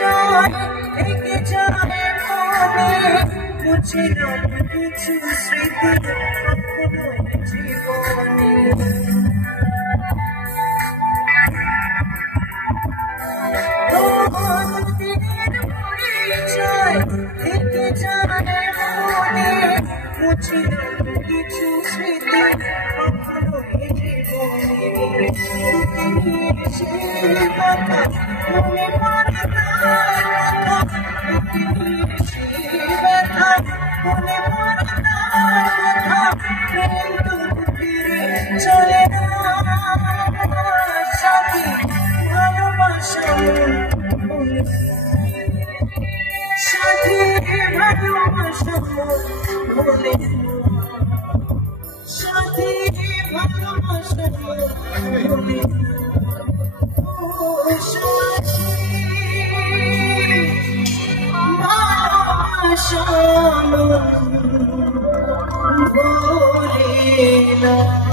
পরিচয় থেকে যায় মনে মুছে দাও কিছু স্মৃতি এখনো জীবনে দিনের পরিচয় থেকে যায় মনে মুছে দাও কিছু স্মৃতি এখনো জীবনে সেই কথা মনে পড়ে সেই ব্যথা মনে পড়ে কথা কিন্তু ফিরে চলে না সাথী ভালোবাসা সাথী ভালোবাসা বলে সাথী ভালোবাসা বলে ভালোবাসা ভোলে না।